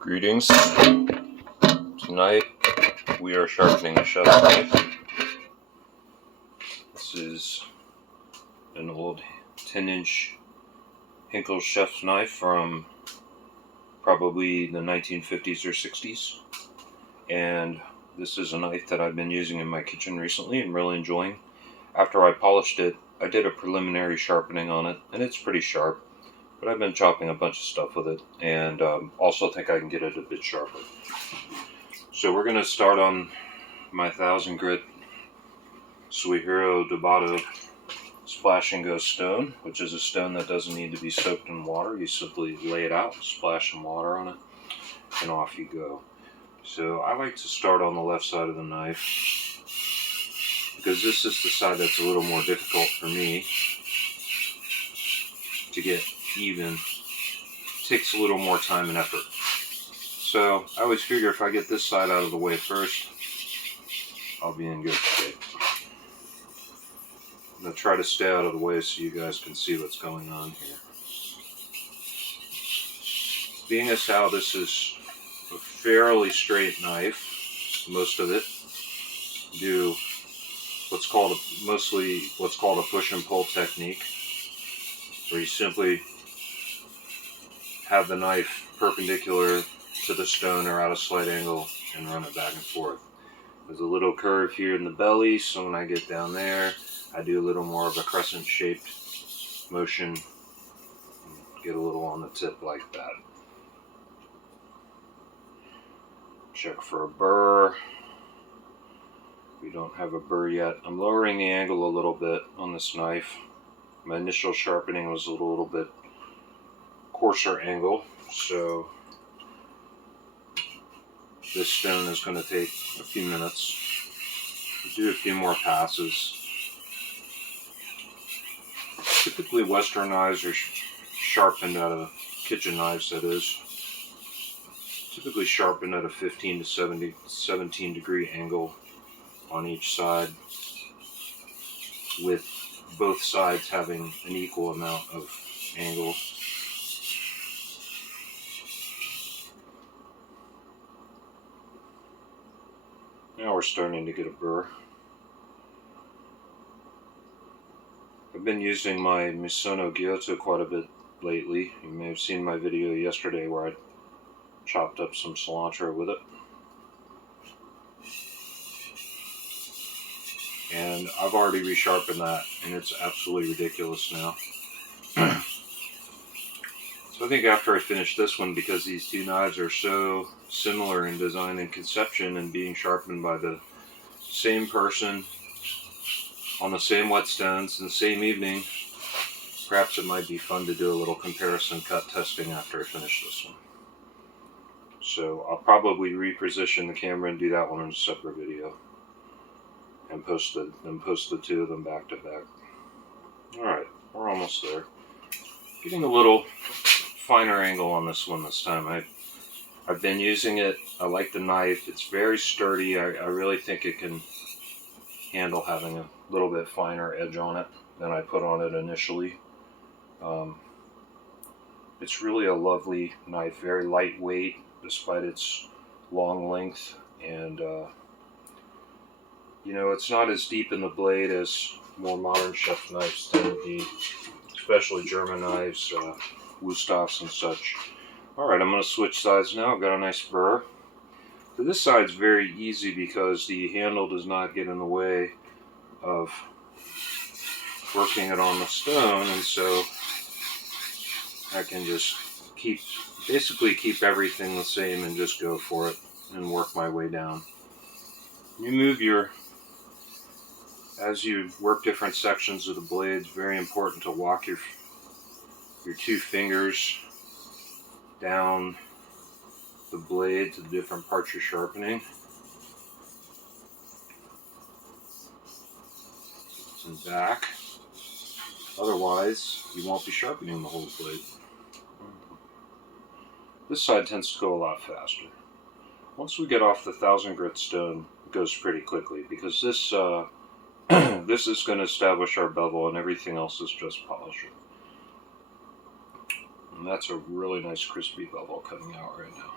Greetings. Tonight we are sharpening a chef's knife. This is an old 10-inch Henckels chef's knife from probably the 1950s or 60s. And this is a knife that I've been using in my kitchen recently and really enjoying. After I polished it, I did a preliminary sharpening on it, and it's pretty sharp. But I've been chopping a bunch of stuff with it, and also think I can get it a bit sharper. So we're going to start on my 1000 grit Suihiro Debato Splash and Go stone, which is a stone that doesn't need to be soaked in water. You simply lay it out, splash some water on it, and off you go. So I like to start on the left side of the knife, because this is the side that's a little more difficult for me to get even. It takes a little more time and effort. So I always figure if I get this side out of the way first, I'll be in good shape. I'm going to try to stay out of the way so you guys can see what's going on here. Being as how this is a fairly straight knife, most of it, do mostly what's called a push and pull technique, where you simply have the knife perpendicular to the stone or at a slight angle and run it back and forth. There's a little curve here in the belly, so when I get down there, I do a little more of a crescent shaped motion, get a little on the tip like that. Check for a burr. We don't have a burr yet. I'm lowering the angle a little bit on this knife. My initial sharpening was a little bit coarser angle, so this stone is going to take a few minutes. Do a few more passes. Typically Western knives are sharpened out of kitchen knives, that is. Typically sharpened at a 15 to 17 degree angle on each side, with both sides having an equal amount of angle. Now we're starting to get a burr. I've been using my Misono gyoto quite a bit lately. You may have seen my video yesterday where I chopped up some cilantro with it. And I've already resharpened that, and it's absolutely ridiculous now. So I think after I finish this one, because these two knives are so similar in design and conception and being sharpened by the same person on the same whetstones in the same evening, perhaps it might be fun to do a little comparison cut testing after I finish this one. So I'll probably reposition the camera and do that one in a separate video, and post the two of them back to back. Alright, we're almost there. Getting a little finer angle on this one this time. I've been using it. I like the knife. It's very sturdy. I really think it can handle having a little bit finer edge on it than I put on it initially. It's really a lovely knife, very lightweight despite its long length, and it's not as deep in the blade as more modern chef knives tend to be, especially German knives, Wusthoffs and such. Alright, I'm going to switch sides now. I've got a nice burr. So this side's very easy because the handle does not get in the way of working it on the stone, and so I can just basically keep everything the same and just go for it and work my way down. As you work different sections of the blade, it's very important to walk your two fingers down the blade to the different parts you're sharpening. And back. Otherwise, you won't be sharpening the whole blade. This side tends to go a lot faster. Once we get off the 1000 grit stone, it goes pretty quickly, because this this is going to establish our bevel, and everything else is just polishing. And that's a really nice crispy bevel coming out right now.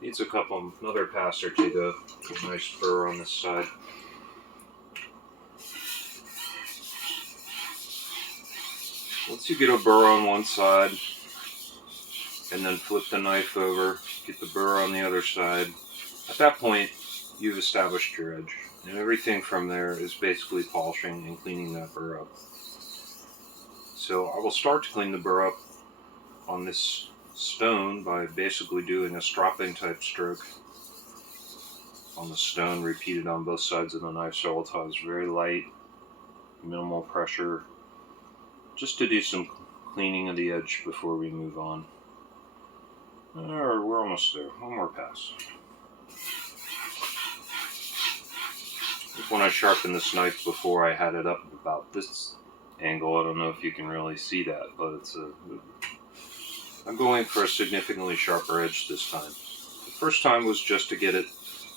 Needs another pass or two though. A nice burr on this side. Once you get a burr on one side, and then flip the knife over, get the burr on the other side, at that point, you've established your edge. And everything from there is basically polishing and cleaning that burr up. So I will start to clean the burr up on this stone by basically doing a stropping type stroke on the stone, repeated on both sides of the knife several times. Very light, minimal pressure, just to do some cleaning of the edge before we move on. We're almost there. One more pass. When I sharpened this knife before, I had it up about this angle. I don't know if you can really see that, but I'm going for a significantly sharper edge this time. The first time was just to get it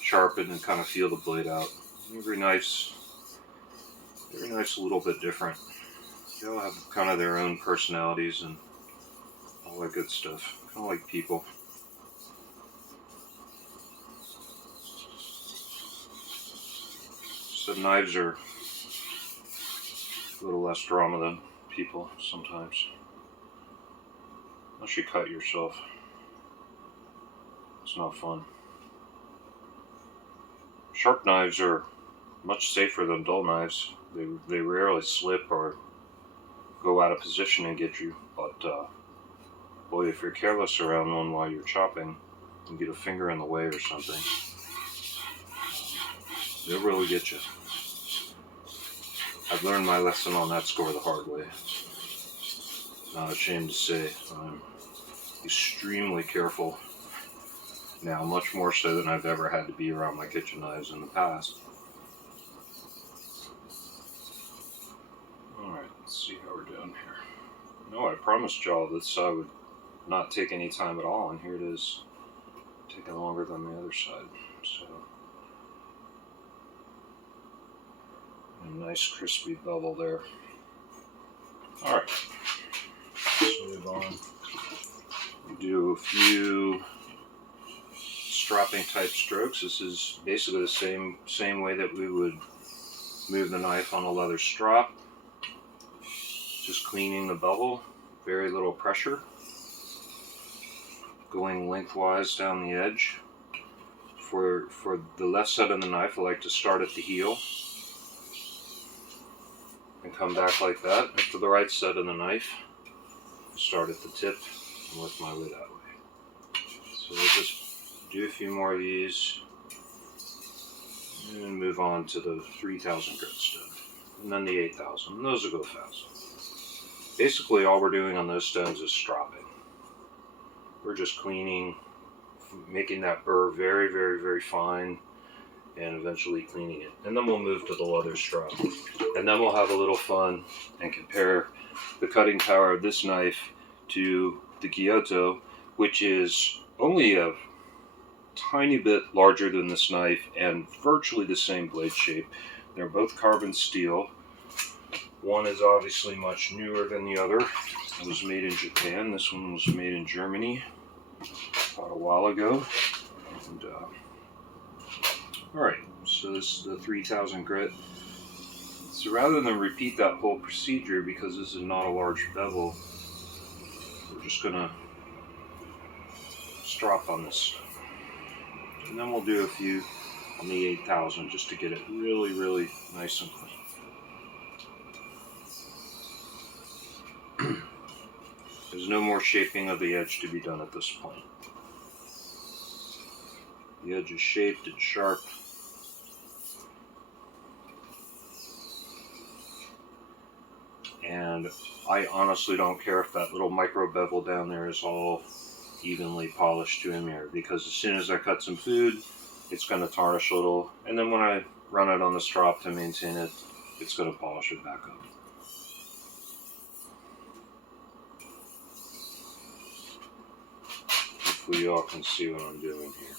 sharpened and kind of feel the blade out. Every knife's a little bit different. They all have kind of their own personalities and all that good stuff. Kind of like people. So knives are a little less drama than people sometimes. Unless you cut yourself. It's not fun. Sharp knives are much safer than dull knives. They rarely slip or go out of position and get you. But boy, if you're careless around one while you're chopping and get a finger in the way or something, they'll really get you. I've learned my lesson on that score the hard way. Not ashamed to say, I'm extremely careful now, much more so than I've ever had to be around my kitchen knives in the past. Alright, let's see how we're doing here. No, I promised y'all this I would not take any time at all, and here it is, taking longer than the other side. So, a nice crispy bevel there. Alright, let's move on. We do a few stropping type strokes. This is basically the same way that we would move the knife on a leather strop. Just cleaning the bevel, very little pressure. Going lengthwise down the edge. For the left side of the knife, I like to start at the heel and come back like that. And for the right side of the knife, start at the tip and work my way that way. So we'll just do a few more of these and move on to the 3000 grit stone. And then the 8000. And those will go fast. Basically, all we're doing on those stones is stropping. We're just cleaning, making that burr very, very, very fine, and eventually cleaning it. And then we'll move to the leather strop. And then we'll have a little fun and compare the cutting power of this knife to the gyoto, which is only a tiny bit larger than this knife and virtually the same blade shape. They're both carbon steel. One is obviously much newer than the other. It was made in Japan. This one was made in Germany about a while ago. And alright, so this is the 3000 grit. So rather than repeat that whole procedure, because this is not a large bevel, we're just going to strop on this. And then we'll do a few on the 8000 just to get it really, really nice and clean. There's no more shaping of the edge to be done at this point. The edge is shaped and sharp. And I honestly don't care if that little micro bevel down there is all evenly polished to a mirror, because as soon as I cut some food, it's going to tarnish a little, and then when I run it on the strop to maintain it, it's going to polish it back up. Hopefully you all can see what I'm doing here.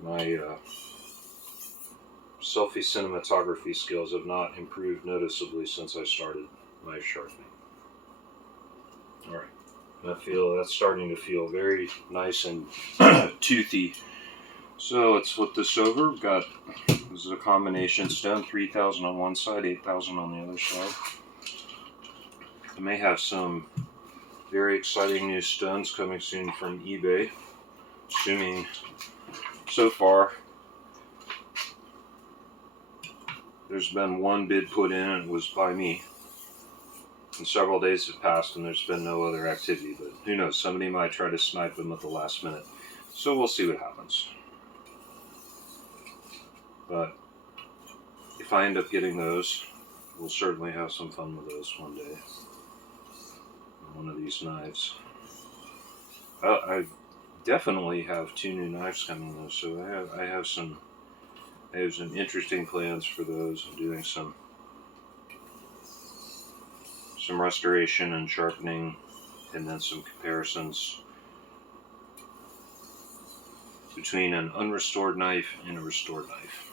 My selfie cinematography skills have not improved noticeably since I started knife sharpening. Alright, That's starting to feel very nice and toothy. So let's flip this over. We've got, this is a combination stone, 3,000 on one side, 8,000 on the other side. I may have some very exciting new stones coming soon from eBay, assuming so far there's been one bid put in and it was by me. And several days have passed and there's been no other activity, but who knows, somebody might try to snipe them at the last minute. So we'll see what happens. But if I end up getting those, we'll certainly have some fun with those one day. One of these knives. I definitely have 2 new knives coming though, so I have some interesting plans for those. I'm doing some restoration and sharpening, and then some comparisons between an unrestored knife and a restored knife.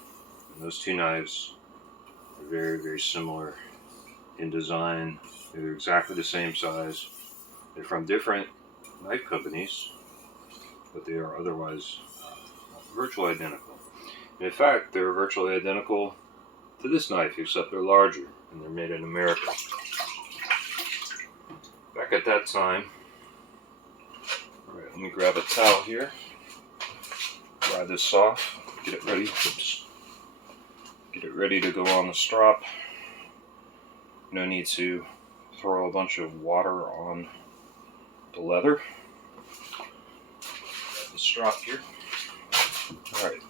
And those 2 knives are very, very similar in design. They're exactly the same size. They're from different knife companies, but they are otherwise virtually identical. And in fact, they're virtually identical to this knife, except they're larger and they're made in America. Back at that time, alright, let me grab a towel here, dry this off, get it ready. Oops. Get it ready to go on the strop. No need to throw a bunch of water on the leather. The strop here. Alright.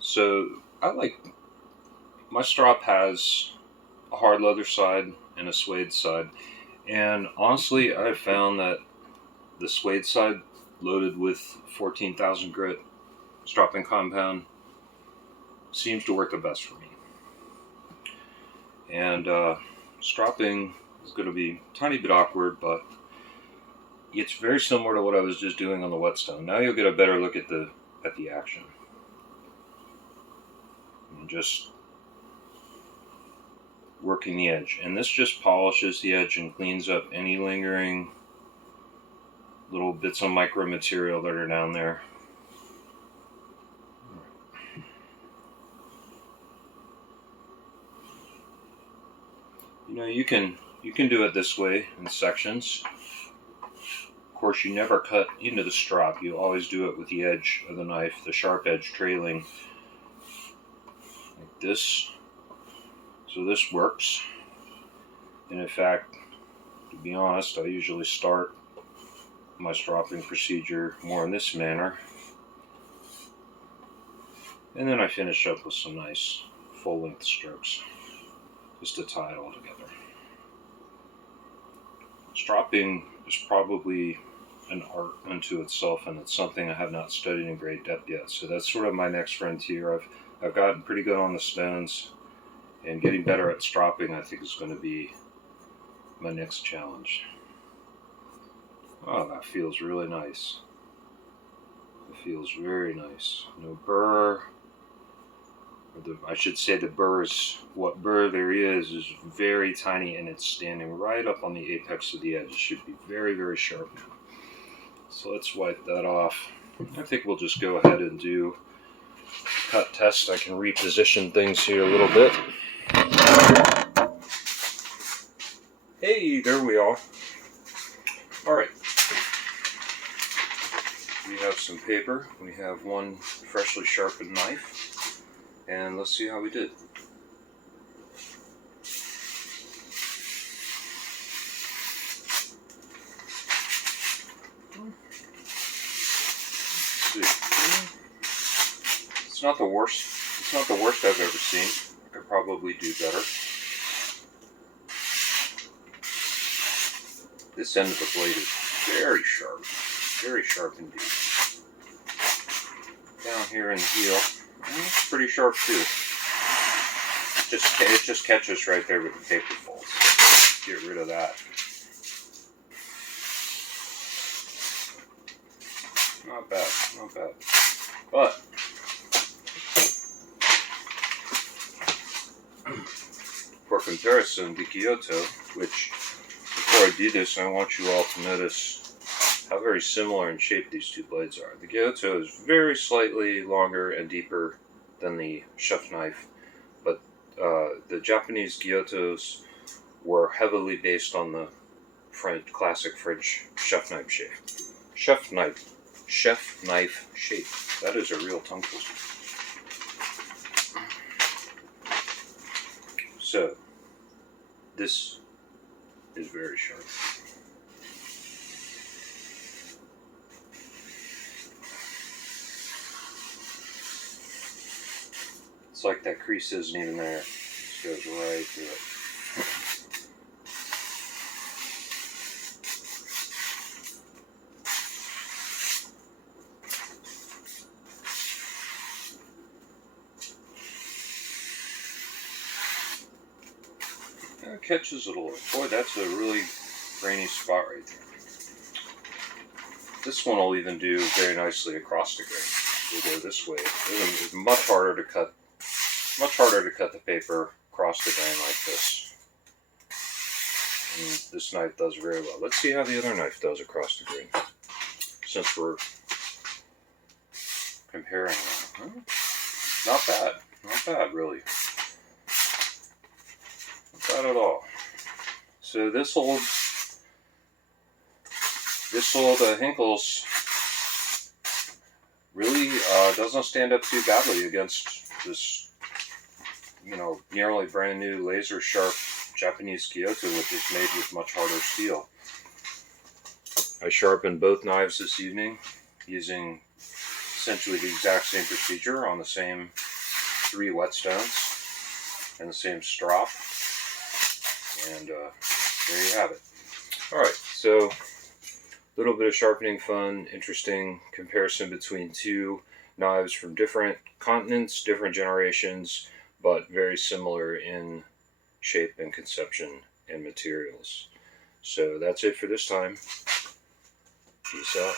So my strop has a hard leather side and a suede side. And honestly, I've found that the suede side loaded with 14,000 grit stropping compound seems to work the best for me. And stropping is going to be a tiny bit awkward, but it's very similar to what I was just doing on the whetstone. Now you'll get a better look at the action. And just working the edge. And this just polishes the edge and cleans up any lingering little bits of micro material that are down there. You know, you can do it this way in sections. Of course, you never cut into the strop. You always do it with the edge of the knife, the sharp edge trailing like this. So this works. And in fact, to be honest, I usually start my stropping procedure more in this manner. And then I finish up with some nice full-length strokes, just to tie it all together. Stropping is probably an art unto itself, and it's something I have not studied in great depth yet. So that's sort of my next frontier. I've gotten pretty good on the stones, and getting better at stropping I think is going to be my next challenge. Oh, that feels really nice. It feels very nice. No burr. I should say the burrs, what burr there is very tiny, and it's standing right up on the apex of the edge. It should be very, very sharp now. So let's wipe that off. I think we'll just go ahead and do a cut test. I can reposition things here a little bit. Hey, there we are. Alright. We have some paper. We have one freshly sharpened knife. And let's see how we did. Let's see. It's not the worst. It's not the worst I've ever seen. I could probably do better. This end of the blade is very sharp indeed. Down here in the heel, it's pretty sharp too. It just catches right there with the paper folds. Get rid of that. Not bad, not bad. But for comparison, the gyoto, which of before I do this, I want you all to notice how very similar in shape these two blades are. The gyoto is very slightly longer and deeper than the chef knife, but the Japanese gyotos were heavily based on the classic French chef knife shape. Chef knife shape. That is a real tongue twister. So, this is very sharp. It's like that crease isn't even there. It goes right through it. It catches it a little. Boy, that's a really grainy spot right there. This one will even do very nicely across the grain. We'll go this way. It's much harder to cut. Much harder to cut the paper across the grain like this. And this knife does very well. Let's see how the other knife does across the grain. Since we're comparing them. Not bad. Not bad, really. Not bad at all. So this old Henckels really doesn't stand up too badly against this, nearly brand new laser sharp Japanese gyoto, which is made with much harder steel. I sharpened both knives this evening using essentially the exact same procedure on the same 3 whetstones and the same strop. And there you have it. Alright, so a little bit of sharpening fun, interesting comparison between 2 knives from different continents, different generations, but very similar in shape and conception and materials. So that's it for this time. Peace out.